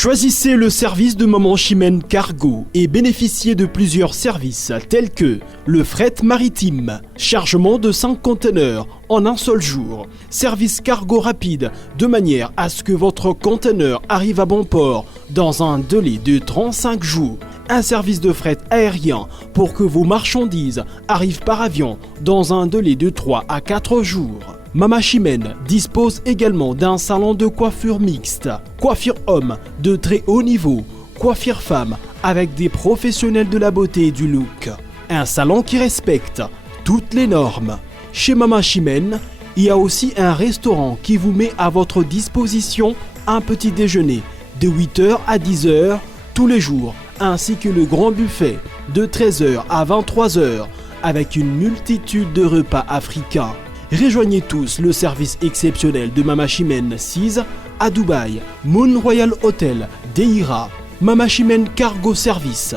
Choisissez le service de Maman Chimène Cargo et bénéficiez de plusieurs services tels que le fret maritime, chargement de 5 conteneurs en un seul jour, service cargo rapide de manière à ce que votre conteneur arrive à bon port dans un délai de 35 jours, un service de fret aérien pour que vos marchandises arrivent par avion dans un délai de 3 à 4 jours. Maman Chimène dispose également d'un salon de coiffure mixte, coiffure homme de très haut niveau, coiffure femme avec des professionnels de la beauté et du look. Un salon qui respecte toutes les normes. Chez Maman Chimène, il y a aussi un restaurant qui vous met à votre disposition un petit déjeuner de 8h à 10h tous les jours, ainsi que le grand buffet de 13h à 23h avec une multitude de repas africains. Rejoignez tous le service exceptionnel de Maman Chimène 6 à Dubaï, Moon Royal Hotel, Deira, Maman Chimène Cargo Service,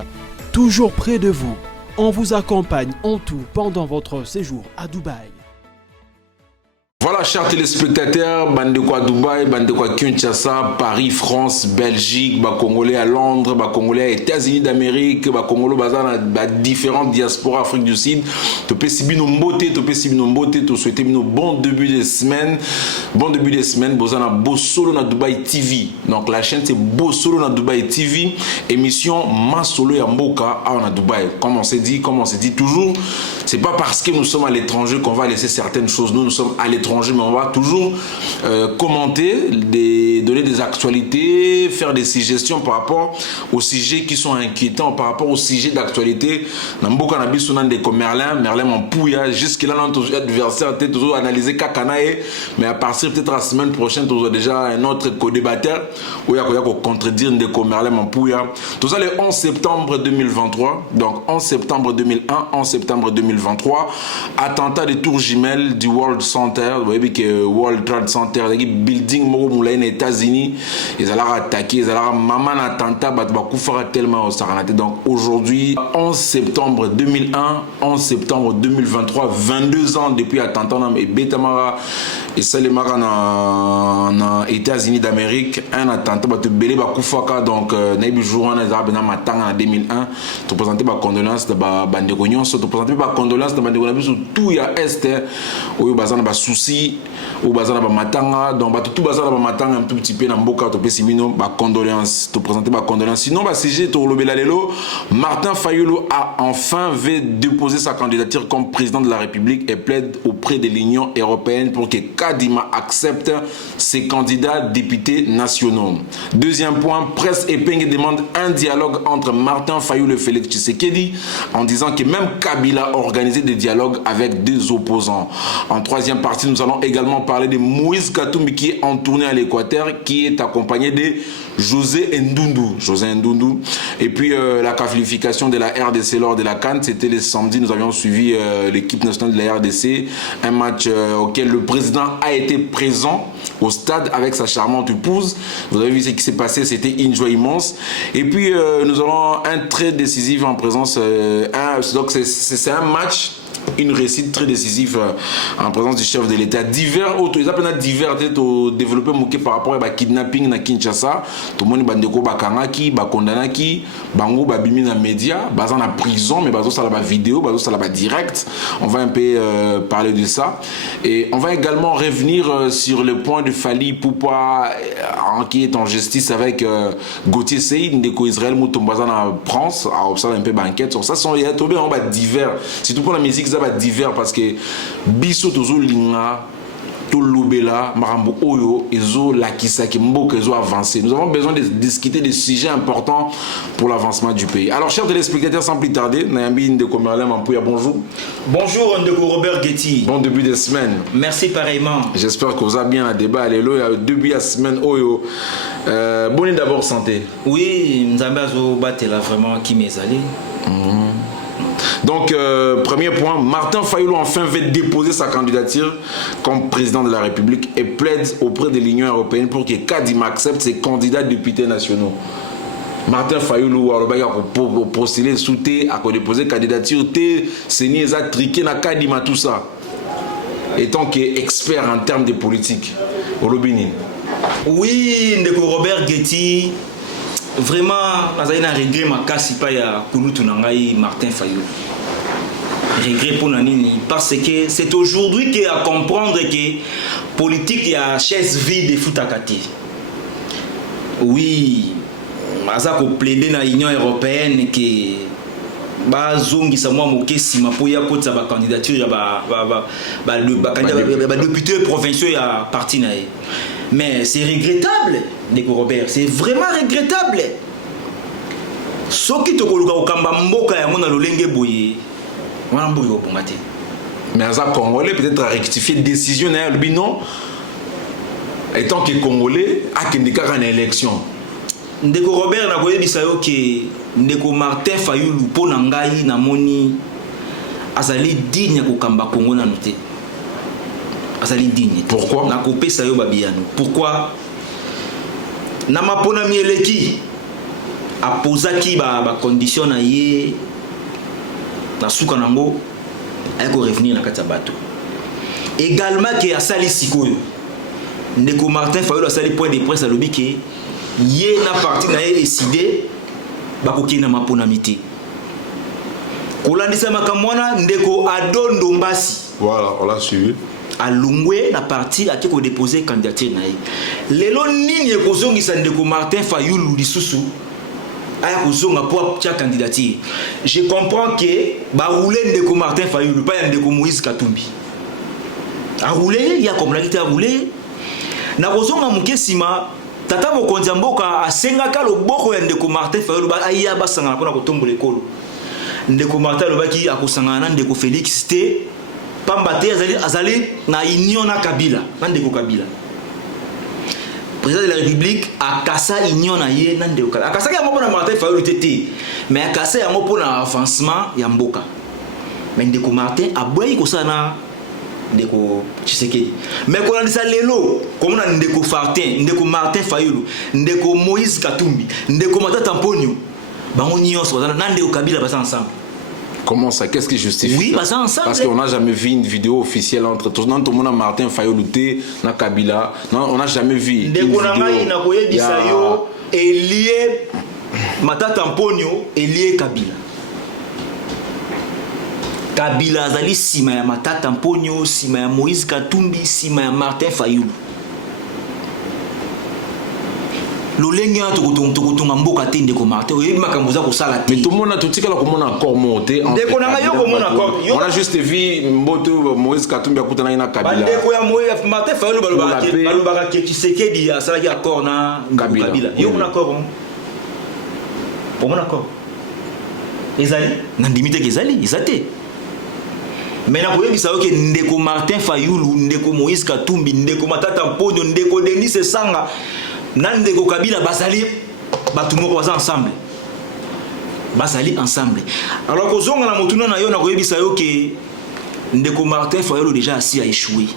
toujours près de vous. On vous accompagne en tout pendant votre séjour à Dubaï. Voilà, chers téléspectateurs, bande de quoi Dubaï, bande de quoi Kinshasa, Paris, France, Belgique, Congolais à Londres, Congolais aux États-Unis d'Amérique, Congolais dans différentes diasporas Afrique du Sud. Tu peux subir nos beautés, tu souhaites nos bon début de semaine. Bon début de semaine, vous avez un beau solo dans Dubaï TV. Donc la chaîne c'est Beau Solo dans Dubaï TV. Émission Ma Solo Yamboka à Dubaï. Comme on s'est dit toujours, c'est pas parce que nous sommes à l'étranger qu'on va laisser certaines choses. Nous sommes à l'étranger, mais on va toujours commenter, donner des actualités, faire des suggestions par rapport aux sujets qui sont inquiétants, par rapport aux sujets d'actualité. Namboka Nabiso Nande de Merlin Mampouya, jusque-là, notre adversaire était toujours analysé Kakanae, mais à partir peut-être la semaine prochaine, tu as déjà un autre co-débatteur où il y a contredire de Merlin Mampouya. Tout ça le 11 septembre 2023, donc 11 septembre 2001, 11 septembre 2023, attentat de tour jumelle du World Center. Vous voyez que World Trade Center, le building aux États-Unis, ils allaient attaquer, ils allaient maman attentat, tellement au Saranate. Donc aujourd'hui, 11 septembre 2001, 11 septembre 2023, 22 ans depuis l'attentat, et Betamara et Salemara dans les États-Unis d'Amérique, un attentat, Belé Bakoufaka, donc Naïbi Jouran, en 2001, tu présentais ma condolence de Bandegonion, tu présentais ma condolence de Bandegonion sur tout il y a Est, où il y a des soucis. Ou bazana ba matanga donc ba tout bazana ba matanga un tout petit peu na mboka to pesimino ba condoléances to présenter ba condoléances sinon ba CG to lobela lelo Martin Fayulu a enfin déposé sa candidature comme président de la République et plaide auprès de l'Union européenne pour que Kadima accepte ses candidats députés nationaux. Deuxième point, presse épingle demande un dialogue entre Martin Fayulu et Félix Tshisekedi en disant que même Kabila a organisé des dialogues avec des opposants. En troisième partie, nous allons également parler de Moïse Katumbi qui est en tournée à l'Équateur, qui est accompagné de José Ndundu. Et puis la qualification de la RDC lors de la CAN, c'était le samedi, nous avions suivi l'équipe nationale de la RDC, un match auquel le président a été présent au stade avec sa charmante épouse. Vous avez vu ce qui s'est passé, c'était une joie immense. Et puis nous aurons un très décisif en présence, donc c'est un match, une réussite très décisive en présence du chef de l'État. Divers autres, ils appellent divers au développé mouké par rapport à kidnapping na Kinshasa. Tout le monde bandeko bakangaki, bakondamnaki, bango babimi na média, bazan na prison, mais bazo ça la vidéo, bazo ça la direct. On va un peu parler de ça. Et on va également revenir sur le point de Fally Poupa qui est en justice avec Gauthier Seyid, Ndeko Israël Moutombazan en France. Alors ça un peu banquette sur ça. Il y a tombé en bas divers. Surtout pour la musique, ça va divers parce que biso tozo linga to lobela marambo oyo ezo lakisa ki mboka ezo avancer. Nous avons besoin de discuter des sujets importants pour l'avancement du pays. Alors chers téléspectateurs, sans plus tarder, Nayambi Ndeko Merlin Mampouya, bonjour. Bonjour Ndeko Robert Getty. Bon début de semaine. Merci pareillement. J'espère que vous avez bien un débat. Allélo, il y a début de semaine oyo. Bonne d'abord santé. Oui, Nzambazo Batela vraiment qui m'est allé. Donc, premier point, Martin Fayulu enfin va déposer sa candidature comme président de la République et plaide auprès de l'Union européenne pour que Kadima accepte ses candidats députés nationaux. Martin Fayulu a postulé sous T, a déposé candidature T, c'est ni a triqué na Kadima tout ça. Étant qu'expert en termes de politique, au Lobini. Oui, Ndeko Robert Getty. vraiment nazali na regret makasi pa ya kulutu na ngai Martin Fayulu. Regret pour nani parce que c'est aujourd'hui que à comprendre que politique ya chaise vide futakati. Oui, aza ko plaider na Union européenne que bazongisa mwa mokesi mapoya kotsa ba candidature ya ba députés provinciaux ya parti na ye. Mais c'est regrettable, Ndeko Robert, c'est vraiment regrettable. Soki tokoluka okamba mboka ya mona lolenge boye, wana mboka oponga te. Mais aza congolais peut-être à rectifier décision na le non. Étant que congolais a kendika en élection. Ndeko Robert na koyebisa yo ke Ndeko Martin Fayulu po na ngai na moni azali digne kokamba Congo na noté. Azali digne. Pourquoi? Na kopesa yo babiano. Pourquoi? Na mapona mieleki apozaki ba condition na ye na suka nango ayako revenir na kati ya bato. Également que asali sikoyo Ndeko Martin Fayulu asali point de presse alobi ke ye na parti na ye décidé bakoki na mapona mité. Kolandisa makamwana Ndeko Adondo Mbasi. Voilà, on l'a suivi. Alungwe na parti a ko déposer candidature na ye. Lelo nini ekozongisa Ndeko Martin Fayulu lisusu aya kozonga pour tia candidature. Je comprends que ba rouler Ndeko Martin Fayulu pas Ndeko Moïse Katumbi. A rouler, il y a comme la a rouler. Na kozonga mukesima tata mokonzi mboka asengaka loboko ya Ndeko Martin Fayulu ba aya basanga na kotombola ekolo. Ndeko Martin lobaki akosanga na Ndeko Félix te pambate azali na union na Kabila na Ndeko Kabila. Président de la République akasa union na ye na Ndeko Kabila. Akasa ya mopona Martin Fayulu tete mais akasa ya mopona avancement ya mboka. Mais Ndeko Martin aboyi kosana Ndeko Tshisekedi. Mais kolandisa lelo comme na Ndeko Martin, Ndeko Martin Fayulu, Ndeko Moïse Katumbi, Ndeko Matata Mponyo, bango nyonso na Ndeko Kabila basa ensemble. Comment ça? Qu'est-ce qui justifie? Oui, basa ensemble. Parce qu'on n'a jamais vu une vidéo officielle entre tout le monde Martin Fayulu na Kabila. Non, on n'a jamais vu. Ndeko na ngai na koyebisa yo elie Matata Mponyo elie Kabila. Kabila azali sima ya Matata Mponyo, sima ya Moïse Katumbi, sima ya Martin Fayulu. Lolenge ya tokotonga mboka te Ndeko Martin, oyebi makambo za kosala te. Mais tout le monde a tout tika la komona accord monté. Ndeko na ngai yo komona accord. On a juste vu Mboto Moïse Katumbi akutana na Kabila. Ndeko ya Moïse Martin Fayulu balobaka ke Tshisekedi asalaki accord na Kabila. Yo komona accord. Komona accord. Ezali na ndimite kezali, ezate. Mais na koyebisa yo ke Ndeko Martin Fayulu, Ndeko Moïse Katumbi, Ndeko Matata Mponyo, Ndeko Denis Sanga, na Ndeko Kabila basali batu moko baza ensemble. Basali ensemble. Alors kozonga na motuna na yo na koyebisa yo ke Ndeko Martin Fayulu déjà assis a échoué.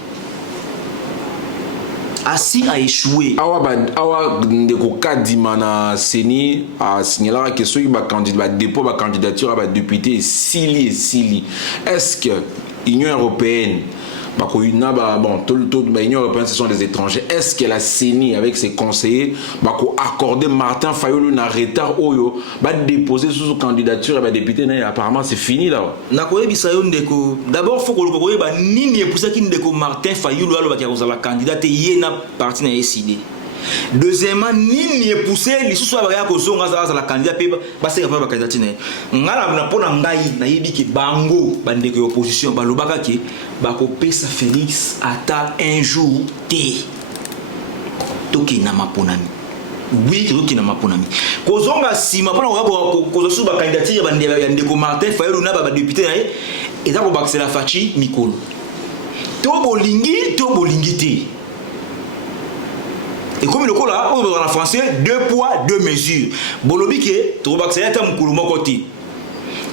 Assis a échoué. Awa Ndeko Kadima na Seni a signalé que ceux qui ba dépôt ba candidature ba député Sili. Est-ce que l'Union européenne bon, tout l'Union européenne ce sont des étrangers. Est-ce que la CENI avec ses conseillers va accorder Martin Fayulu na retard oyo va déposer sous candidature et député apparemment c'est fini là. D'abord faut que nini epusaki Ndeko Martin Fayulu alo bakia kozala candidate ye na parti na SID. Deuxièmement, nini epoussé lisusu abaya kozonga za la candidat pe baseka pa ba candidat na ngala na pona ngai na yebi ke bango bandeko ya opposition balobaka ke bakopesa Félix ata un jour te toki na maponami. Oui, toki na maponami. Kozonga sima pona kozosu ba candidature ya Ndeko Martin Fayulu na ba député na ye eza ko bakisela fachi mikolo. To bolingi te. Et comme le là, en français, 2 poids, 2 mesures. Bolobike, tu vas accéder à mon couloir côté.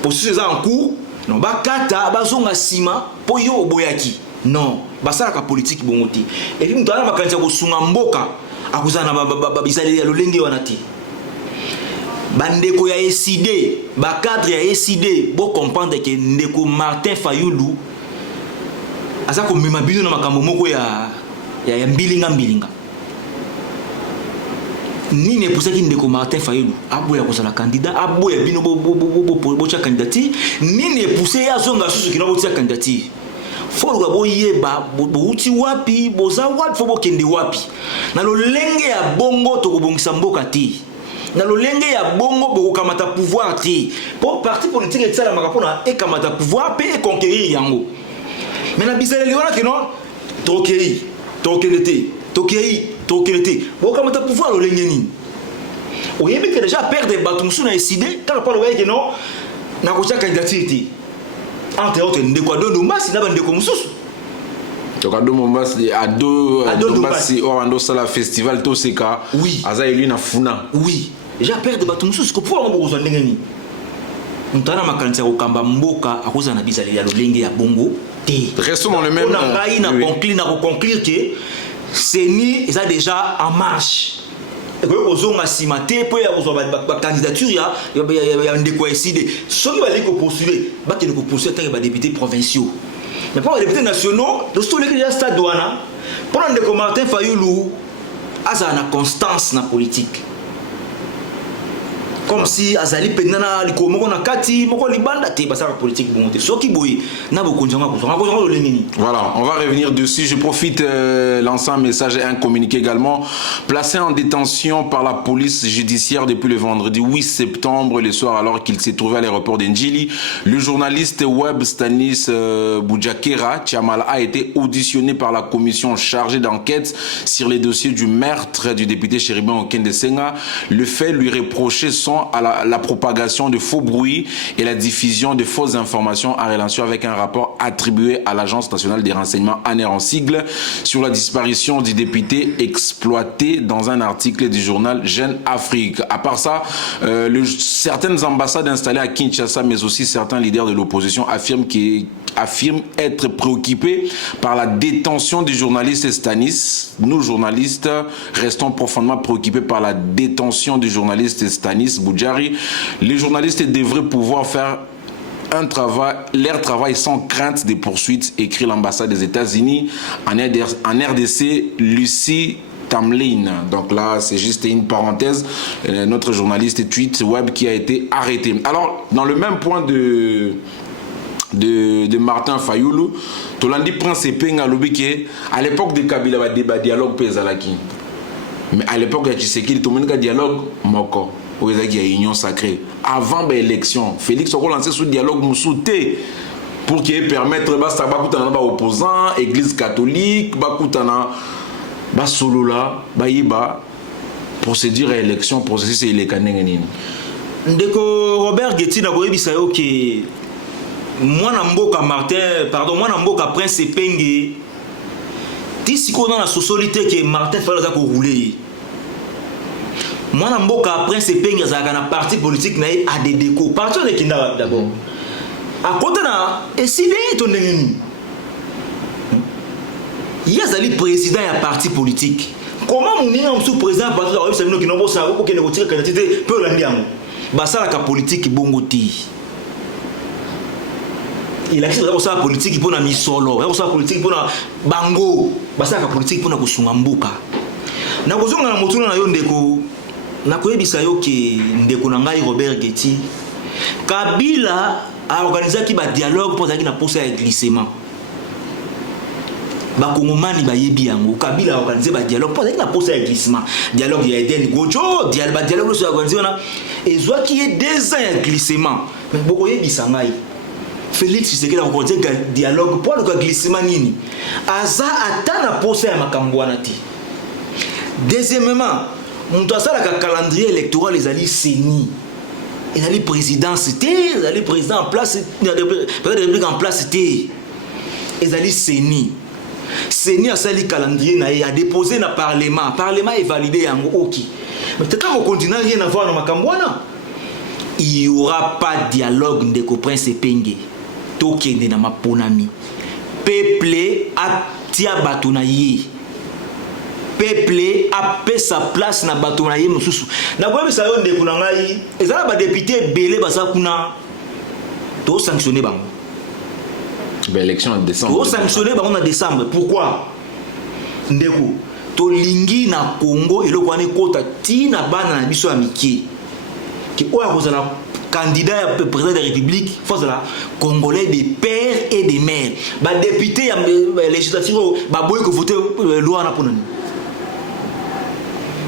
Pour ceux qui sont en cours, non, bakata, bazonga sima, poyo boyaki. Non, basala ka politique bongote. Et puis mutana makanisa ko sunga mboka, akuzana bizali ya lolenge wanati. Bandeko ya SID, ba cadre ya SID, bo comprendre que Ndeko Martin Fayulu asa ko mema bino na makambo moko ya mbilinga. nini epusaki ndeko Martin Fayulu aboya kozala candidat aboya bino bocha candidature nini epuse ya zonga susu kina botia candidature foluka boyeba bouti wapi boza wapi fo bokende wapi na lolenge ya bongo tokobongisa mboka te na lolenge ya bongo bokokamata pouvoir te po parti politique etsala makapona ekamata pouvoir pe conquérir yango mais na bisaleli wana kino tokei bokokamata pouvoir lolenge nini oyebi ke déjà perdre bato mosusu na eside kaka pa loyeke no na kotia candidature te entre autres ndeko Adondo Mbasi na bandeko mosusu donc Adondo Mbasi Adondo Mbasi ando sala festival to seka oui aza élu na funa oui déjà perdre bato mosusu ko pouvoir ngo ndenge nini mutana makanisa ko kamba mboka akoza na bizali ya lolenge ya bongo te restons dans le même na conclure que CENI est déjà en marche et que ozonga simate po ya ozwa ba candidature ya ndeko eside soki bali ko postuler ba ke ko postuler tant que ba députés provinciaux mais pour les députés nationaux de tout le déjà stade wana pour ndeko Martin Fayulu aza na constance na politique comme si azali pendana liko moko na kati moko libanda te basaka politique bonté soki boy na bokonjanga kozanga lolengeni. Voilà, on va revenir dessus. Je profite lancer un message et un communiqué également. Placé en détention par la police judiciaire depuis le vendredi 8 septembre le soir alors qu'il s'est trouvé à l'aéroport d'Ndjili, le journaliste web Stanis Boujakera Tchamala a été auditionné par la commission chargée d'enquête sur les dossiers du meurtre du député Chéribin Okende Senga. Le fait lui reproché sont à la propagation de faux bruits et la diffusion de fausses informations en relation avec un rapport attribué à l'Agence nationale des renseignements ANER en sigle sur la disparition du député exploité dans un article du journal Jeune Afrique. À part ça, certaines ambassades installées à Kinshasa mais aussi certains leaders de l'opposition affirment être préoccupés par la détention du journaliste Stanis. Nous, journalistes, restons profondément préoccupés par la détention du journaliste Stanis Boudjari. Les journalistes devraient pouvoir faire leur travail sans crainte des poursuites, écrit l'ambassade des États-Unis en RDC, Lucie Tamlin. Donc là, c'est juste une parenthèse. Notre journaliste tweet web qui a été arrêté. Alors, dans le même point de Martin Fayulu, Tolandi Prince Epenga Lobike, à l'époque de Kabila, il y a débat dialogue Pézalaki. Mais à l'époque de Tshisekedi, tout le monde a dialogue Moko. Il y a une union sacrée. Avant l'élection, Félix a lancé ce dialogue Moussouté pour qu'il permette de opposants, église catholique, Basolola, Bayiba, procédure à élection, processus électoral. Ndeko Robert Getty n'a pas dit que moi Namboka Martin, pardon, moi Namboka Prince Epenge, si on a la socialité que Martin Fayulu a roulé. Moi Namboka Prince Epenge a un parti politique na ADDCO, parti de Kinda d'abord. À côté na décidé ton ennemi. Il y a le président et un parti politique. Comment mon est sous-président parti de la République qui n'a pas ça pour qu'il ne retire candidature peu l'andiamo. Bah ça la politique bongoti. Il a dit que la politique pour na misolo, la politique pour na bango, bah ça la politique pour na kusunga mboka. Na kozonga na motuna na yo ndeko na koyebisa yo ke ndeko na ngai Robert Getty Kabila a organisé ki ba dialogue pour zaki na posa ya glissement. Ba kongomani ba yebi yango Kabila a organisé ba dialogue pour zaki na posa ya glissement. Dialogue ya Eden Gojo, dialogue so organisé na ezwa ki est 2 ans ya glissement. Mais boko yebisa ngai Félix Tshisekedi a organisé dialogue pour le glissement nini. Aza atana posa ya makambo wana ti. Deuxièmement, on doit ça le calendrier électoral les alliés CENI. Les alliés président c'était, les alliés président en place, les en place c'était. Les alliés CENI. CENI a sali calendrier a déposé dans le Parlement. Le Parlement est validé en OK. Mais peut-être qu'on continue rien à voir dans Makambouana. Il n'y aura pas de dialogue de Prince Epenge. Tokende na maponami. Peuple a tia batunaye. Peuple a fait sa place na bato na ye mususu na boyebi sa yo ndeko na ngai ezala ba député belé baza kuna to sanctionner bango l'élection en décembre. To sanctionner bango en décembre. Pourquoi ndeko tolingi na Congo eloko wana ekota tina bana na biso ya mike ki oya kozala candidat à président de la République, force de la Congolais des pères et des mères. Bah député législatif, bah boy que voter loi na ponani.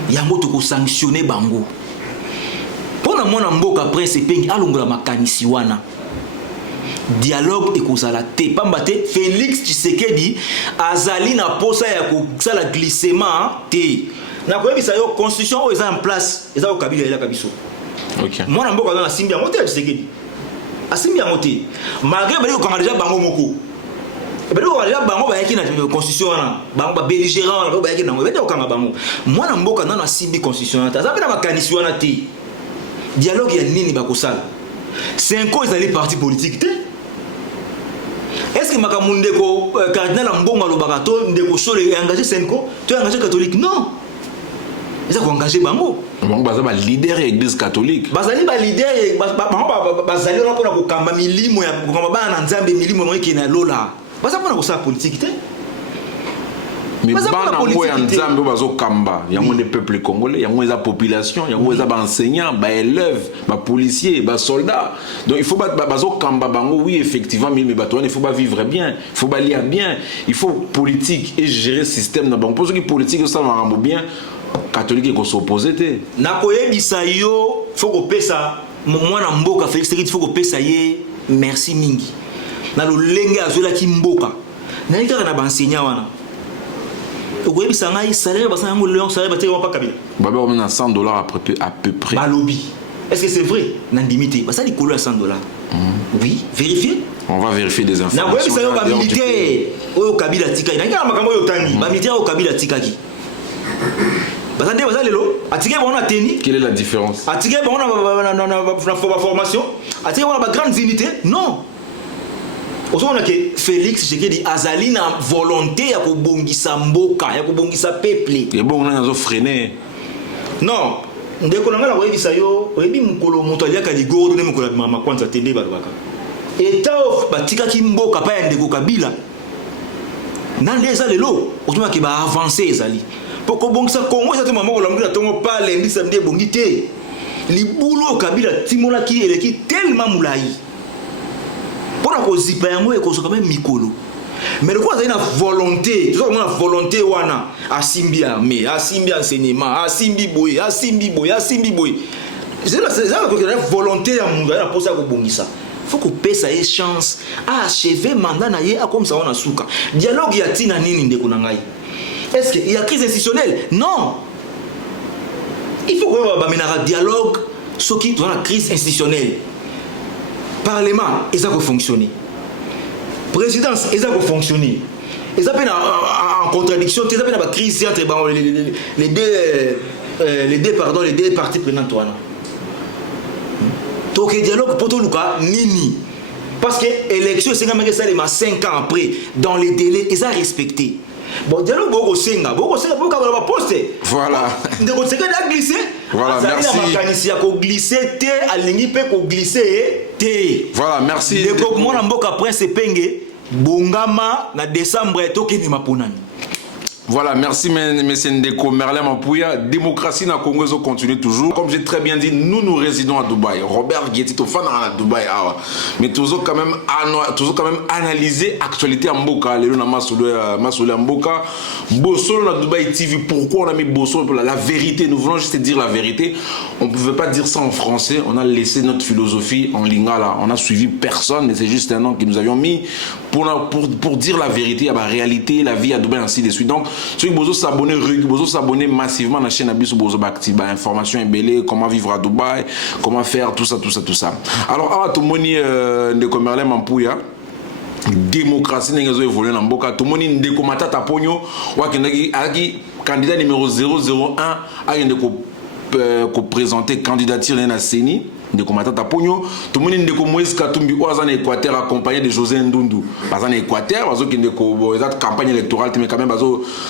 Yango to ko sanctionner bango. Pona mona mboka prince pengi alongola makanisi wana. Dialogue ekozala te pambate Félix Tshisekedi azali na posa ya ko sala glissement te. Na ko yebisa yo constitution o eza en place, eza ko kabila ela kabiso. OK. Moi na mboka na simbi yango te Tshisekedi. Asimbi yango te. Malgré bali ko kanga déjà bango moko. Bali ko déjà bango ba yaki na constitution wana. Bango ba belligérant ba yaki na ngo. Bali ko kanga bango. Moi na mboka na simbi constitution wana. Azabe na makanisi wana te. Dialogue ya nini ba kosala? 5 ans ezali parti politique te. Est-ce que Makamunde ko cardinal Mbongo alobaka to ndeko sole engagé 5 ans, tu es engagé catholique? Non. Ils ont engagé bango. Bango baza ba leader ya église catholique. Bazali ba leader bango bazali na pona ko kamba milimo ya ko kamba na nzambe milimo mo ki na lola. Baza pona ko sa politique te. Mais bana ko ya nzambe bazo kamba yango le peuple congolais, yango la population, yango ba enseignants, ba élèves, ba policiers, ba soldats. Donc il faut bazo kamba bango oui effectivement mais il faut pas vivre bien, il faut pas lire bien, il faut politique et gérer système na bango. Pour ceux qui politique ça va bien catholique ko s'opposer te. Na koyebisa yo faut ko pesa mwana mboka Félix Tshisekedi faut ko pesa ye merci mingi. Na lo lenge azola ki mboka. Na yika na ba enseignant wana. Oui, ça a salaire, parce que le salaire, pas Kabila. Baba, on a $100 à peu près. Balobi. Est-ce que c'est vrai? Nandimité. Ça, il coule à $100. Oui, vérifiez. On va vérifier des informations. Oui, ça y est, militaire. Au Kabila Tikaki. Il y a un makambo yotani. Militaire au Kabila Tikaki. Basande, basande, lelo. Atike, on a tenu. Quelle est la différence? Atike, on a formation. Atike, on a grande unité. Non. On a que Félix Tshisekedi azali na volonté ya kobongisa mboka ya kobongisa peuple et bon on a zo freiner non ndeko nanga la koyebisa yo oyebi mukolo moto aliaka ligordo ne mukolo mama kwanza tende balobaka eta batika ki mboka pa ya ndeko Kabila nande eza lelo otuma ke ba avancer ezali pour kobongisa Congo eza te mama ko lamukila tongo pa lendi samedi bongi te libulo Kabila timola ki eleki tellement moulayi. Pour la zipa yango et qu'on soit quand même mikolo. Mais le quoi c'est une volonté, tu vois comment la volonté wana asimbi armée, asimbi enseignement, asimbi boy. C'est là que la volonté à mon gars pour ça ko bongisa. Faut qu'on paie sa chance à achever mandat na ye comme ça on a souka. Dialogue ya tina nini ndeko na ngai. Est-ce qu'il y a crise institutionnelle? Non. Il faut qu'on va mener un dialogue ce qui dans la crise institutionnelle. Parlement, ils ont fonctionné. Présidence, ils ont fonctionné. Ils ont en contradiction, ils ont une crise entre les deux parties prenantes. Donc, le dialogue pour tout le cas, nini. Parce que l'élection, c'est quand même 5 ans après, dans les délais, ils ont respecté. Bon, dialogue, beaucoup senga, pour poster. Voilà. Donc, c'est qu'il a glissé. Voilà, merci. Voilà, merci. Le moment mboka prince penge bongama na décembre tokeni maponani. Voilà, merci monsieur Ndeko Merlin Mapouya. Démocratie na Congo continue toujours. Comme j'ai très bien dit, nous résidons à Dubaï. Robert Guetti to fan à Dubaï mais toujours quand même analyser actualité en Mboka. Les na masoule en Mboka. Bossolo na Dubaï TV. Pourquoi on a mis Bossolo pour la vérité? Nous voulons juste dire la vérité. On ne pouvait pas dire ça en français. On a laissé notre philosophie en lingala. On a suivi personne, mais c'est juste un nom que nous avions mis pour dire la vérité, la réalité, la vie à Dubaï, ainsi de suite. Donc, ceux qui veulent s'abonner massivement à la chaîne Abisso Bozo Bakti, information est belle, comment vivre à Dubaï, comment faire tout ça. Alors, tout le monde de Komerlem Mampouya, démocratie n'a évolué dans Mboka, tout le monde de Komatata Pogno, candidat numéro 001, a présenter candidature dans la CENI. De Komatata Pogno, tout le monde de Moïse Katumbi ou en Équateur accompagné de José Ndundu. Parce en Équateur, parce qu'il y a une campagne électorale, mais quand même,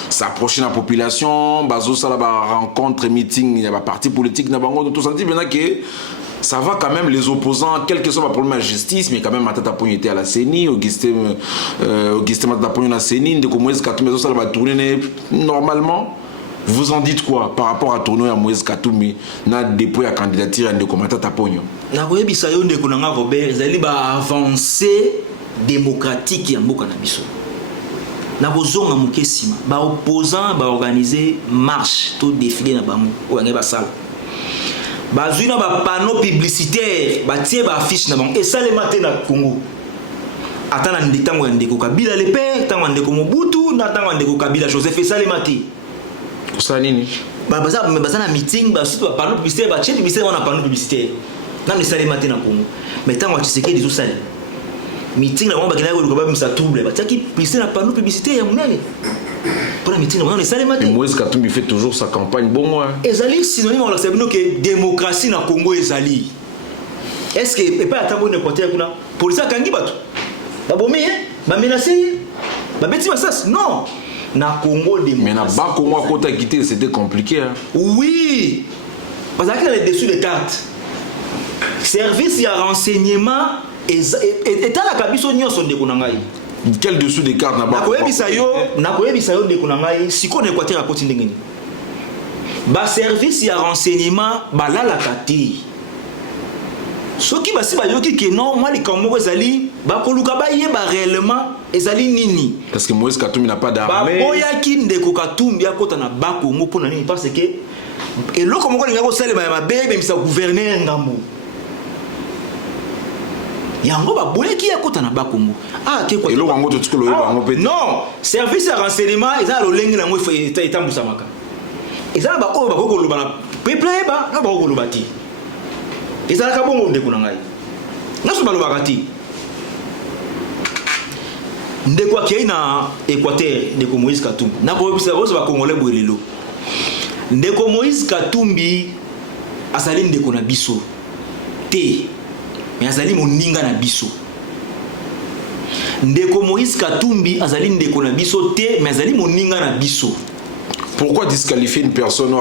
s'approcher de la population, ça la rencontre, meeting, il y a un parti politique, tout ça dit maintenant que ça va quand même les opposants, quel que soit le problème de la justice, mais quand même Matata Pogno était à la CENI, Augustin Matata Pogno à la CENI, de Moïse Katumbi, ça va tourner normalement. Vous en dites quoi par rapport à tournoi à Moïse Katumbi na dépôt à candidature à Ndeko Matata Ponyo? Na koyebisa yo Ndeko nanga Robert ezali ba avancée démocratique ya mboka na biso. Na bozonga mukesima ba opposant ba organiser marche to défilé na bango oyange basala. Bazui na ba panneau publicitaire ba tie ba affiche na bango esalema te na Congo. Ata na ndetango ya Ndeko Kabila le père tango Ndeko Mobutu na tango Ndeko Kabila Joseph esalema te. Ça nini? Baza na meeting ba surtout ba panneau publicitaire ba tie publicitaire na panneau publicitaire. Na esalema te na Congo. Mais tango Tshisekedi zo sala. Meeting la bomba kinayo ko ba misa trouble ba tiaki publicité na panneau publicitaire ya munene. Pour la meeting on esalema te. Moïse Katumbi fait toujours sa campagne bon moi. Ezali synonyme on sabino que démocratie na Congo ezali. Est-ce que et pas atambo ne côté kuna police kangi batu. Ba bomi ba menacer ba beti basas non. Na Congo démocratie. Mais na ba Congo à côté quitter c'était compliqué hein. Oui. Parce que les dessus de cartes. Service ya renseignement et la kabiso nyonso Ndeko nangai. Quel dessous des cartes na ba? Nakoyebisa yo Ndeko nangai siko na Équateur à côté ndengeni. Ba service ya renseignement balala kati. Soki basi ba yoki ke non moi les kamoko ezali ba koluka ba yeba réellement ezali nini? Parce que Moïse Katumbi n'a pas d'armée. Ba boya ki Ndeko Katumbi akota na ba Congo pona nini parce que et loko moko linga ko salema ma bébé misa gouverneur ngambo. Yango ba boya ki akota na ba Congo. Ah ke quoi? Et loko ngo to tukolo bango pe. Non, service de renseignement eza lo lengi na ngo eta musamaka. Eza ba o ba ko loba na peuple ba na ba ko loba ti. Eza ka bongo Ndeko nangai. Na so ba loba kati. Ndeko akei na Équateur Ndeko Moïse Katumbi. Na ko bisa ko ba Congolais boelelo. Ndeko Moïse Katumbi azali Ndeko na biso te. Mais azali moninga na biso. Ndeko Moïse Katumbi azali Ndeko na biso te, mais azali moninga na biso. Pourquoi disqualifier une personne au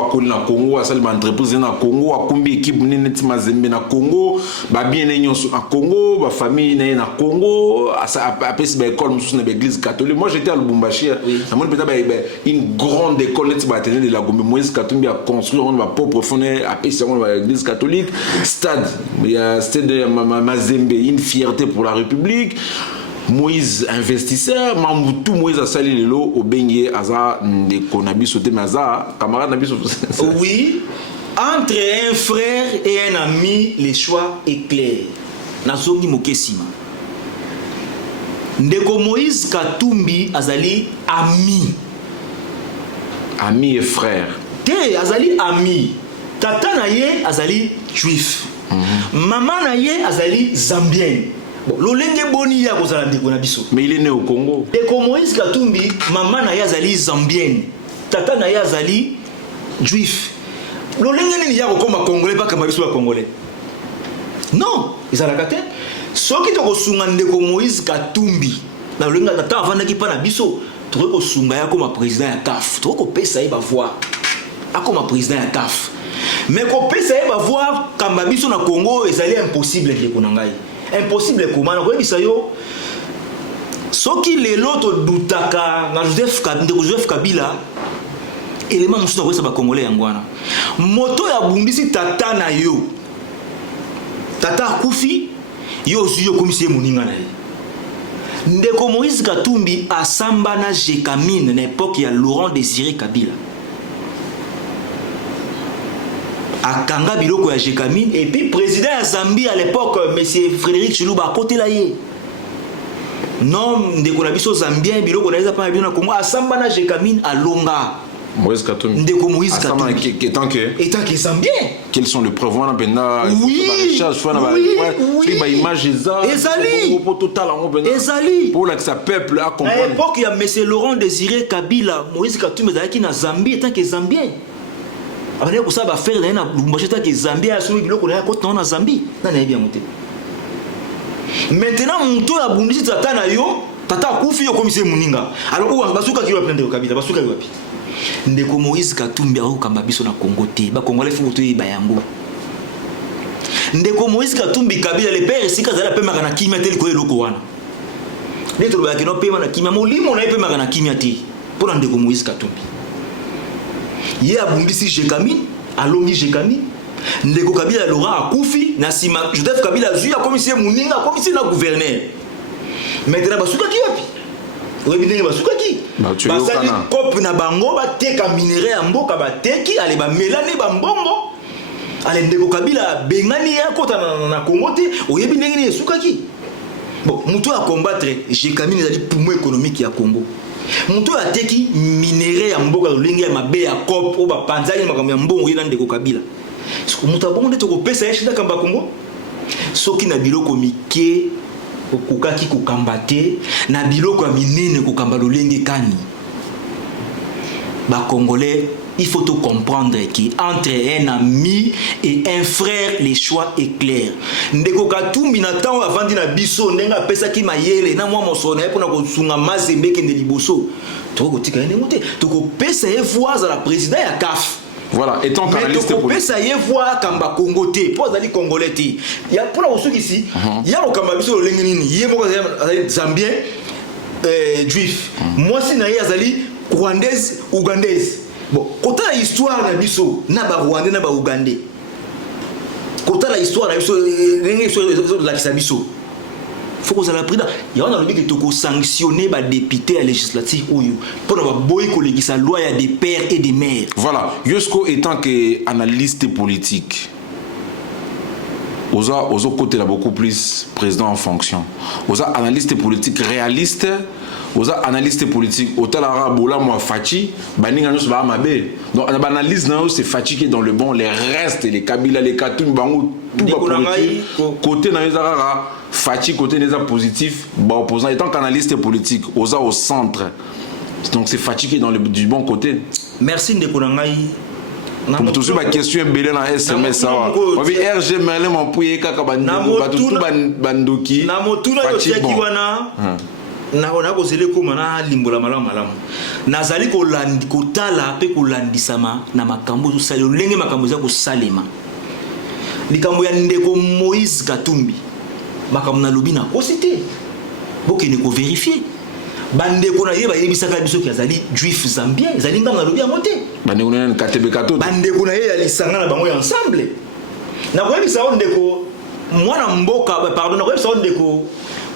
Congo, à une entreprise na Congo, à combien équipe neti mazembe na Congo, ba bien nyonso na Congo, ba famille na Congo, à pesi ba école mususu na église catholique. Moi j'étais à Lubumbashi, ça m'a peut-être une grande école neti ba tenir de la Gombe. Moïse Katumbi a construit on va propre fondé à pesi on va église catholique, stade, il y a stade de Mazembe, une fierté pour la République. Moïse investisseur, Mamoutou Moïse a sali le lot au beignet aza Ndeko na biso te maza camarade na biso. Oui, entre un frère et un ami, le choix est clair. Nazongi mokesima. Ndeko Moïse Katumbi azali ami. Ami et frère. Te azali ami. Tata na ye azali juif. Maman na ye azali zambien. Bon, l'olenge boni ya kozala Ndeko na biso. Mais il est né au Congo. Ndeko Moïse Katumbi, maman na ye azali zambienne. Tata na ye azali juif. L'olenge nini ya kokoma congolais pas comme biso ba congolais. Non, ezalaka te. Soki to kosunga Ndeko Moïse Katumbi, na l'olenge tata avandaki pa na biso, to kosunga ya comme président ya CAF. To ko pesa ye ba voix. Akoma président ya CAF. Mais ko pesa ye ba voix kamba biso na Congo ezali impossible Ndeko na ngai. Impossible comment on dit ça yo soki lelo to dutaka na Joseph Kabila élément mususu ko sa ba congolais yangwana moto ya bundisi tata na yo tata akufi yo zuyo komisie muninga na ye Ndeko Moïse Katumbi asamba na Jekamine na époque ya Laurent Désiré Kabila akanga biloko ya Jekamine et puis président ya Zambie à l'époque monsieur Frédéric Chiluba côté là yé non Ndeko na biso zambien biloko na eza pa bino na Congo asamba na Jekamine à Longa Moïse Katumbi Ndeko Moïse Katumbi étant que zambien quelles sont les preuves on a pena oui ba image ezali pour que ça peuple a comprendre à l'époque il y a monsieur Laurent Désiré Kabila Moïse Katumbi ezalaki na Zambie étant que zambien après ko ça va faire na Lubumbashi ta ke Zambia so biloko na ko tona Zambie na na bien monter maintenant monto ya bundisi tata na yo tata kufi yo komisie muninga alors ou basuka ki wapende Kabila basuka wapi Ndeko Moïse Katumbi a kamba biso na Congo te ba Congolais faut to ba yango Ndeko Moïse Katumbi Kabila le père sika za la pema kana kimia te ko eloko wana neto ba kino pema na kimia molimo na pema kana kimia te pour Ndeko Moïse Katumbi ye abundisi Jekami alongi Jekami ndeko Kabila Laurent akufi na sima Joseph Kabila azui akomisi muninga akomisi na gouverneur maintenant basukaki wapi oyebi ndenge basukaki basali kope na bango bateka minere ya mboka bateki ale bamelani bambongo ale ndeko Kabila bengani ya kota na Congo te oyebi ndenge esukaki bon mutu a combattre Jekami ezali poumon économique ya Congo mutu ateki minere ya mboka lolenge ya mabe ya kope o bapanzali makambo ya mbongo ye na ndeko Kabila siko mutu abongo nde tokopesa ye shida kamba Congo soki na biloko mike okukaki kokamba te na biloko ya minene kokamba lolenge kani ba Congolais il faut tout comprendre qu'entre un ami et un frère les choix est clair ndeko Katumbi na temps avant dina biso ndenga pesa ki mayele na mwa mosona epona ko sunga mazembe kende liboso toko tika ene mote toko pesa ye voix à la président ya CAF. Voilà, étant analyste politique. Mais ça y est voir kamba Congo te, pas d'aller congolais te. Il y a pour ceux ici, il y a le kamba biso lengenini, il y a zambien juif. Moi si na yazali rwandaise, ougandaise. Bon, quand la histoire na biso na ba rwandais na ba ougandais. Quand la histoire na biso lengi sur la biso. Faut que ça la prida. Il y a un lobby qui toko sanctionner ba député à législatif ou pour avoir boy collègue sa loi il y a des pères et des mères. Voilà, Yosko étant que analyste politique. Aux côtés là beaucoup plus président en fonction. Aux analystes politiques réalistes, aux analystes politiques autant la bola moi Fachi, baninga nous ba mabe. Donc on analyse non c'est Fachi qui est dans le bon, les restes les Kabila les Katumbi bango tout côté na ezara Fachi côté des positifs, bah opposant étant qu'analyste politique, aux au centre. Donc c'est Fachi qui est dans le du bon côté. Merci Ndekonangai. Pour tout ma question belé na SMS ça. On dit RG Merlin mon pouye kaka tout bandoki. Na motuna yo teki wana. Na ona ko zele ko mana limbola malamu. Nazali ko landi ko tala pe ko landisama na makambo to sale lenge makambo za ko salema. Likambo ya ndeko Moïse Katumbi. Makambo na lobi na osité. Bokene ko vérifier. Bandeko na yeba yebisaka biso ki azali juif zambien, ezali ngam na lobi ya moté. Bandeko na katebe kato. Bandeko na ye ya lisanga na bango ensemble. Na ko yebisa ndeko mwana mboka pardon na ko yebisa ndeko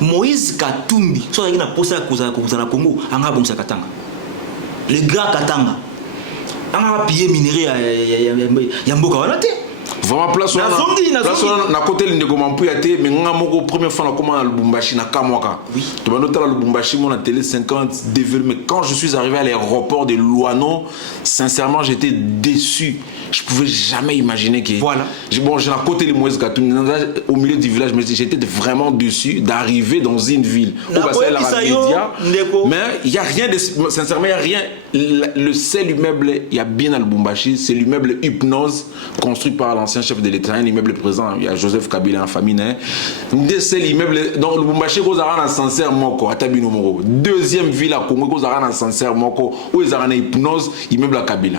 Moïse Katumbi so yaki na posa kuza na Congo anga bomsa Katanga. Le grand Katanga. Anga piller minerai ya mboka wana te. Vraiment place na côté l'indeko mampuya te mais nga moko première fois na comment Lubumbashi na kamwaka. Oui. Tu vas noter la Lubumbashi mon télé 50 développé mais quand je suis arrivé à l'aéroport de Luano, sincèrement j'étais déçu. Je pouvais jamais imaginer que voilà. Bon, j'ai à côté les Moïse Katumbi au milieu du village mais j'étais vraiment déçu d'arriver dans une ville où mais il y a rien de sincèrement il y a rien le seul immeuble il y a bien à Lubumbashi, c'est l'immeuble Hypnose construit par l'ancien chef de l'État, un immeuble présent, il y a Joseph Kabila en famille. C'est l'immeuble dans Lubumbashi où ils ont un ascenseur moko, Atabino Moro. Deuxième ville à Congo où ils ont un ascenseur moko, où ils ont un Hypnose, immeuble à Kabila.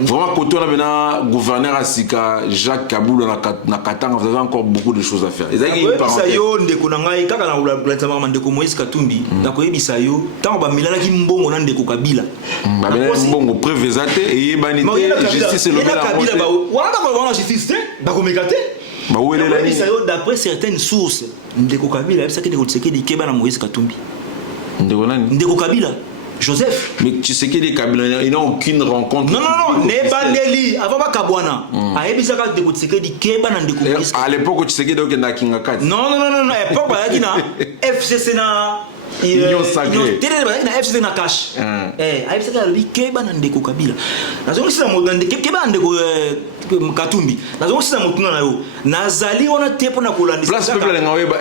Vraiment, quand on a maintenant gouverneur à Sika, Jacques Kaboul na Katanga, vous avez encore beaucoup de choses à faire. Et ça y est, bisayo ndeko nangai kaka na ulanzama mandeko Moïse Katumbi, ndako ye bisayo, tant ba milala ki mbongo na ndeko Kabila. Ba milala mbongo prévezate et banité justice le bela. Kabila ba wana ba justice te, ba komekate. Ba où elle est là? Bisayo d'après certaines sources, ndeko Kabila, ça que ndeko Tshisekedi Keba na Moïse Katumbi. Ndeko nani? Ndeko Kabila. Joseph. Mais tu sais qu'il y a des Kabila, il n'a aucune rencontre. Non, ne bandeli avant ba kabwana. Ayebisa ka ndeko Tshisekedi Keba na ndeko Moïse. À l'époque tu sais qu'il y a des Kinga 4. Non, à l'époque ba yakina FCC na Union sacrée. Télé ba yakina FCC na cash. Ayebisa ka lobi Keba na ndeko Kabila. Nazongi sisa mo ndeko Keba ndeko Katumbi. Nazongi sisa mo tuna na yo. Nazali ona tepo na kolandisa. Place peuple ngawe ba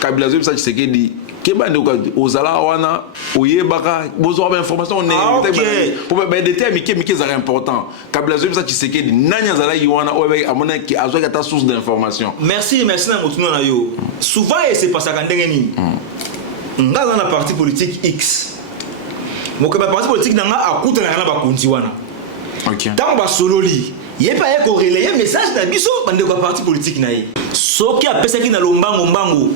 Kabila zo bisa Tshisekedi Keba ndeko ozala wana oyebaka bozo ba information on est pour ba détail mike ça important Kabila zo bisa Tshisekedi nanya zala yiwana obe amona ki azwa ta source d'information. Merci na motuna na yo. Souvent c'est pas ça ndenge nini. Ngaza na parti politique X. Moka ba parti politique nanga akuta na ba konti wana. OK. Tant ba sololi yepa eko relayer message na biso bande ko parti politique na ye. Soki apesa ki na lombango mbango.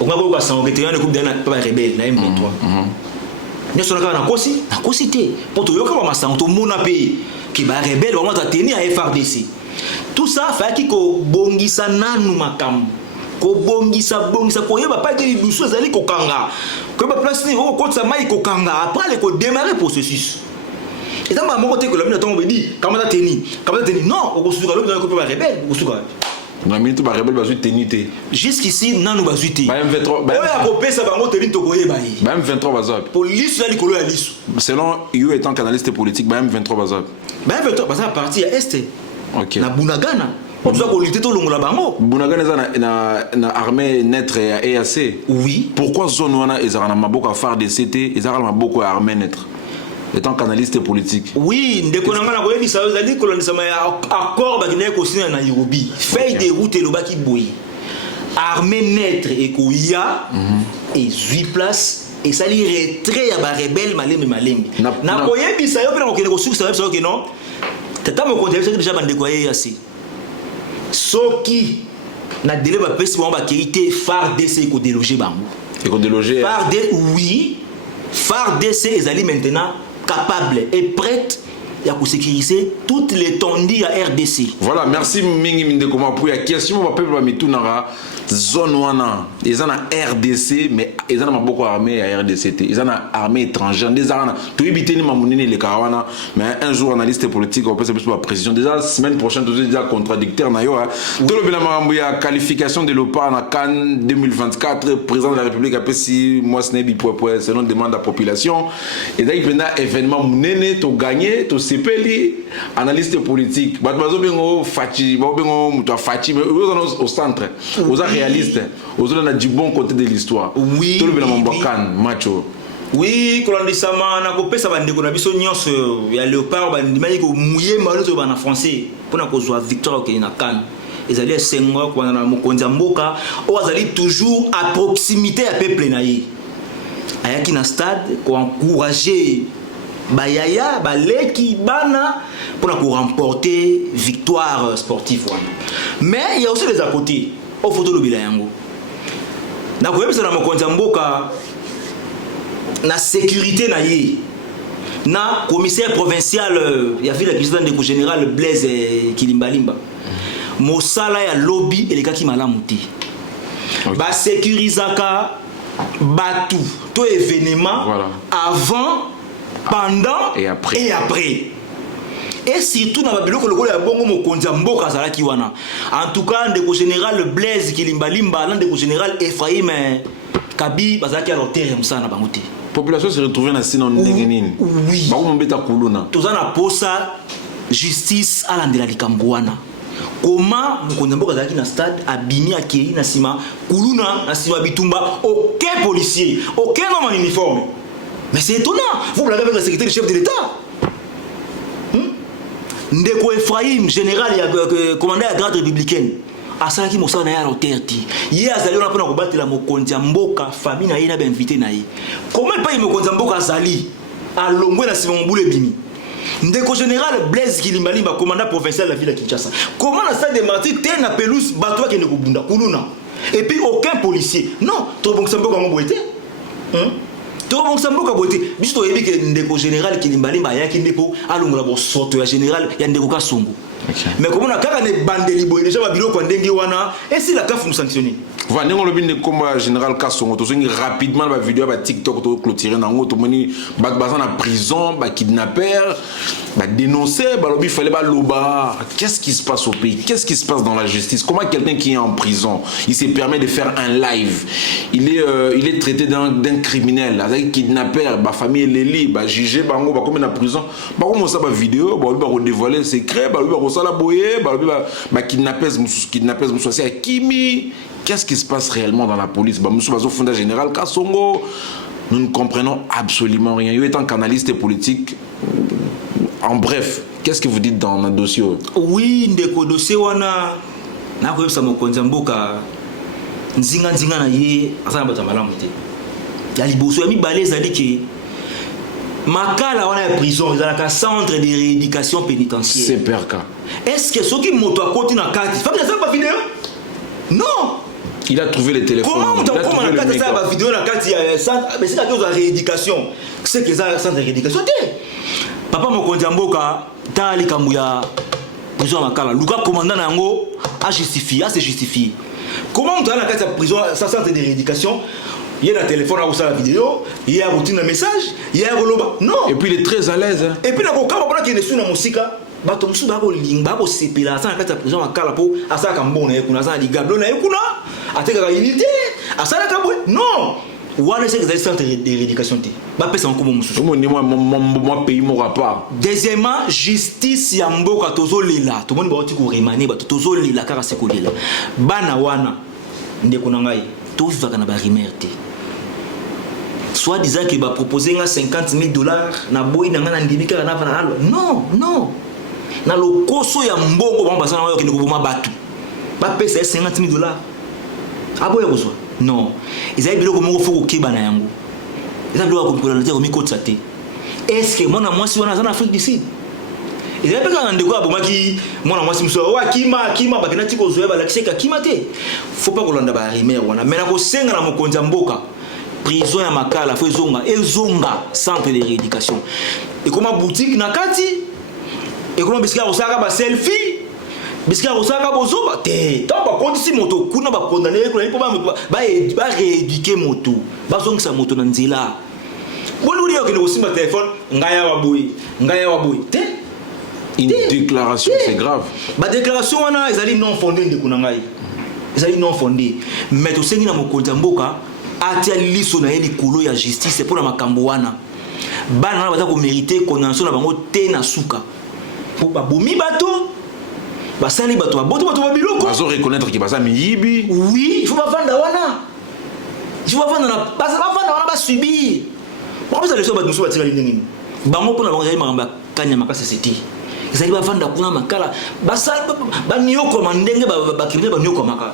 On va voir ça on retient le groupe de pas rebelle na M23. Ne sona ka na kosi te. Poto yoka ba masango to mona pe. qui va rebelle vraiment tenir à FRDC. Tout ça fait qu'il ko bongisa nanu makam. Ko bongisa ko yeba pas dire biso ezali ko kanga. Ko ba place ni o ko sa mai ko kanga après le ko démarrer processus. Et dans ma côté que la minute on me dit comment tenir non au suka le ko ba rebelle au suka. Na minute ba rebelle ba tenité. Jusqu'ici nanu ba zuité. Ba M23 ba ko pesa bango tenir to ko yeba yi. Ba M23 bazap. Police ali ko lo alisu. Selon you étant canaliste politique ba M23 bazap. Ba M23 bazap parti à est. OK. Na Bunagana. On doit lutter tout le long là-bas. Bunagana na armée naître et EAC. Oui. Pourquoi zone wana ezara na maboko faire des CT, ezara na maboko armée naître? Étant canaliste politique. Oui, ndeko na ngana ko yebisa ezali kolonisa ma accord ba kine ko signer na Nairobi. Feuille de route le baki boyi. Armée naître et ko ya et 8 places et ça li retrait ya ba rebelle malembe. Na ko yebisa yo pe na ko kine ko succès ça que non. Tata mo konde déjà bande ko assez. Soki na délai ba pesi ba kérité FARDC ko déloger bango. Et ko déloger. FARDC oui. FARDC ezali maintenant capable et prête à sécuriser toute l'étendue à RDC. Voilà, merci mingi Mindeko pour la question va peuple va mitunara zone wana ils ont RDC mais ils ont beaucoup armée à RDC ils ont armée étrangère des armes tout éviter ni mamunini les karawana mais un jour analyste politique on peut se poser la précision déjà semaine prochaine tout déjà contradicteur na yo tout le bilan marambo ya qualification de l'OPA na CAN 2024 président de la République a si moi ce n'est bipoe selon demande de la population et donc il y a événement munene to gagner to sepeli analyste politique bato bengo fachi bengo muto fachi mais au centre aux réalistes aux autres du bon côté de l'histoire oui tout le bilan mambokan macho oui kolandisama na kopesa bandeko na biso nyonso ya léopard bandimaki ko mouiller maloto bana français pona ko zwa victoire ke na CAN ezali sengo ko na mokonzi mboka o azali toujours à proximité ya peuple na ye ayaki na stade ko encourager bayaya baleki bana pour remporter victoire sportive mais il y a aussi des à côté au photo le bilango na ko yebisa na mokonzi mboka na sécurité na ye na commissaire provincial ya ville président de général Blaise Kilimbalimba mosala ya lobby elekaki malamu te ba sécurisaka batu to événement voilà. Avant pendant et après. Et surtout na babiloko lokolo ya bongo mokonzi mboka azalaki wana en tout cas ndeko général Blaise Kilimbalimba na ndeko général Ephraim Kabi bazalaki à l'hôtel msana bango te population se retrouver na sino ndenge nini oui ba ko mbeta kuluna tozana posa justice ala ndela likambo wana comment mokonzi mboka azalaki na stade abimi akei na sima kuluna na sima bitumba aucun policier aucun homme en uniforme. Mais c'est étonnant, vous blaguez avec le secrétaire du chef de l'État. Ndeko Ephraim, général et commandant à garde républicaine. Asalaki Moussa na ya roterti. Hier azali on a pris combattre la mokonzi mboka famille na ye na ba invité na ye. Comment pas mokonzi mboka azali a longwe na Simon Boule bimi. Ndeko général Blaise Kilimbalimba commandant provincial de la ville de Kinshasa. Comment la stade de Martyrs te na pelouse bato ki ndeko bunda kuluna. Et puis aucun policier. Non, to bon mboka ngo boité. To bon mboka boité. Biso yebi ke ndeko général Kilimbalimba ya ki ndeko alongola bo sorte ya général ya ndeko Kasongo. Okay. Mais comment on a quand même bandeli boy déjà ba biloko ndenge wana et si la CAF nous sanctionner. Voilà, nous le combat général Kasongo to zingi rapidement ba vidéo ba TikTok to clôturer nango to moni ba bazan en prison, ba kidnapper, ba dénoncer, ba lobby fallait ba loba. Qu'est-ce qui se passe au pays? Qu'est-ce qui se passe dans la justice? Comment quelqu'un qui est en prison, il se permet de faire un live. Il est traité d'un criminel, avec kidnapper, ba famille Leli, ba jugé bango ba comme en prison. Ba comment ça ba vidéo, ba dévoiler secret, ba la boye, ba kidnappers c'est Kimi. Qu'est-ce qui se passe réellement dans la police? Ba monsieur bazo fondation général Kasongo. Nous ne comprenons absolument rien. Il est un canaliste politique. En bref, qu'est-ce que vous dites dans le dossier? Oui, ndeko dossier wana na ko yebisa mokonzi mboka nzinga na ye asana bata malamu te. Ya liboso ya mibale ezali ke makala wana ya prison ezalaka centre de rééducation pénitentiaire. C'est perka. Est-ce que ceux qui moto à côté na kati fa ça pas vidéo? Non. Il a trouvé les téléphones. Comment on a trouvé ça vidéo na kati ya centre mais c'est la chose de rééducation. C'est que ça centre de rééducation. papa mokonzi ya mboka ta likambo ya prison ya makala luka commandant na yango a justifié, a se justifié. Comment tu as la carte de prison, ça centre de rééducation, il y a un téléphone à la vidéo, il y a un message, il y a un loba. Non. Et puis il est très à l'aise. Hein. Et puis là, quand on qui est sous la musique, bato musu babo limba bo sepela ça na kati ya prison makala po asa ka mbona ekuna ça di gablo na ekuna ateka ka unité asa ka bo non wana c'est que les centres de rééducation té ba pesa nkomo musu moi pays mon rapport. Deuxièmement, justice ya mboka tozolela to moni ba oti ko remane ba tozolela kaka sekolela bana wana ndeko na ngai to vivaka na ba rimerté soit disant qu'il va proposer $50,000 na boy na ngana ndibika na vana non na lokoso ya mbongo ba mbasa na yo kende ko boma batu ba pesa $50,000 abo ya kozwa non ezali biloko moko foko keba na yango ezali biloko ko kola ko mikotsa te est-ce que mona mwasi wana zana Afrique du Sud ezali pe kana ndeko abomaki mona mwasi muso wa kima bakena tiko zoya ba lakiseka kima te faut pas kolanda ba rimer wana mena ko senga na mokonzi ya mboka prison ya makala faut ezonga centre de rééducation et comme boutique na kati et comme bisika osaka ba selfie bisika osaka bozoba te tant ba kondisi moto kuna ba condamner ko ba rééduquer moto ba zongisa moto na nzela bolu yo kene osimba téléphone ngaya wa boy te une déclaration c'est grave ba déclaration wana ezali non fondée ndekuna ngai ezali non fondée mais to sengi na mokonzi mboka atia liso na eli kolo ya justice pour na makambo wana bana na baza ko mériter condamnation na bango te na suka pour ba bomi bato ba sali bato ba boto ba biloko bazo reconnaître ki baza miyibi oui il faut pas vendre wana ba subir ba pesa leso ba muso ba tika nini bango pona bango zali makamba kanya makasa seti ezali ba vanda kuna makala basal ba nyoko mandenge ba kimbe ba nyoko makala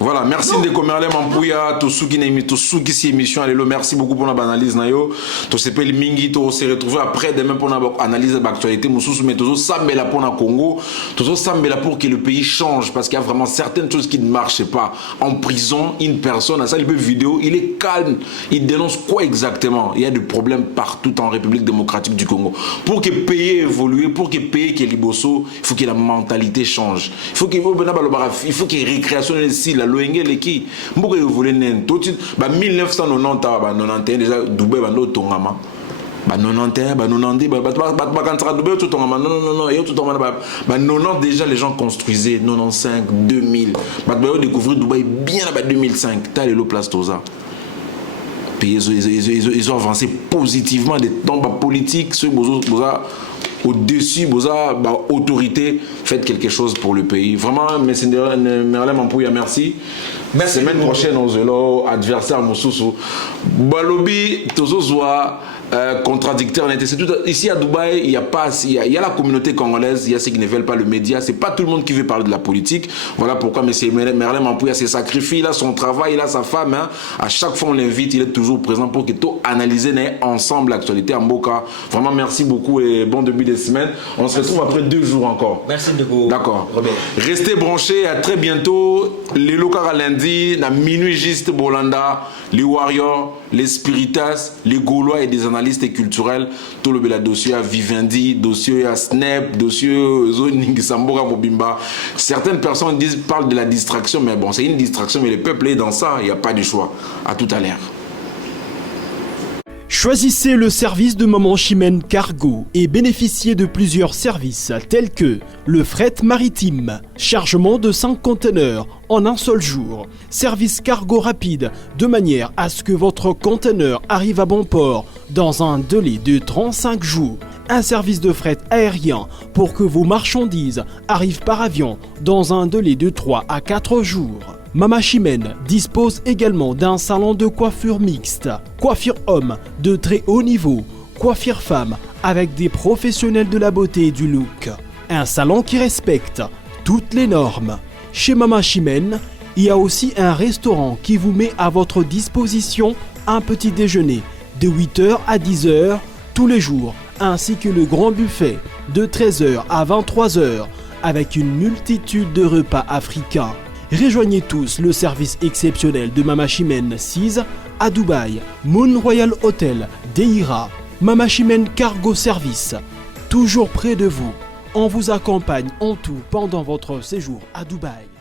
voilà merci Ndeko Merlin Mampouya to suki na imi to suki si émission alelo merci beaucoup pour la analyse na yo to sepeli mingi to se retrouver après demain pour la analyse de l'actualité mususu mais tozo sambela pour na Congo tozo sambela pour que le pays change parce qu'il y a vraiment certaines choses qui ne marchent pas en prison une personne à ça il peut vidéo il est calme il dénonce quoi exactement il y a des problèmes partout en République démocratique du Congo pour que le pays évolue pour que le pays qui est liboso il faut que la mentalité change il faut qu'il y ait récréation ici la loenge leki mboka évolue nen tout ba 1990 ba 91 déjà Dubaï ba no tongama ba 91 ba 90 ba kantra Dubaï tout tongama non et tout tongama ba 90 déjà les gens construisaient 95 2000 ba découvrir Dubaï bien là 2005 ta le place toza ils ont avancé positivement des temps politiques ceux au-dessus boza autorité faites quelque chose pour le pays vraiment merci Merlin Mampouya merci semaine prochaine on zelo adversaire Mosusu balobi tozozwa contradicteur c'est tout ici à Dubaï il y a la communauté congolaise il y a ceux qui ne veulent pas le média c'est pas tout le monde qui veut parler de la politique voilà pourquoi monsieur Merlin Mampouya se sacrifie il a son travail il a sa femme hein. À chaque fois on l'invite il est toujours présent pour que tout analyser ensemble l'actualité en Mboka vraiment merci beaucoup et bon début de semaine on se retrouve après 2 jours encore merci beaucoup d'accord Robert. Restez branchés à très bientôt les locaux à lundi la minuit juste Bolanda les Warriors les Spiritas les Gaulois et des analystes culturels tout le bel dossier à Vivendi dossier à Snap dossier Zoning Sambora Mobimba certaines personnes parlent de la distraction mais bon c'est une distraction mais le peuple est dans ça il n'y a pas de choix à tout à l'heure. Choisissez le service de Maman Chimène Cargo et bénéficiez de plusieurs services tels que le fret maritime, chargement de 5 conteneurs en un seul jour, service cargo rapide de manière à ce que votre conteneur arrive à bon port dans un délai de 35 jours, un service de fret aérien pour que vos marchandises arrivent par avion dans un délai de 3 à 4 jours. Mama Chimène dispose également d'un salon de coiffure mixte, coiffure homme de très haut niveau, coiffure femme avec des professionnels de la beauté et du look. Un salon qui respecte toutes les normes. Chez Mama Chimène, il y a aussi un restaurant qui vous met à votre disposition un petit déjeuner de 8h à 10h tous les jours, ainsi que le grand buffet de 13h à 23h avec une multitude de repas africains. Rejoignez tous le service exceptionnel de Mama Chimène 6 à Dubaï, Moon Royal Hotel, Deira, Mama Chimène Cargo Service, toujours près de vous. On vous accompagne en tout pendant votre séjour à Dubaï.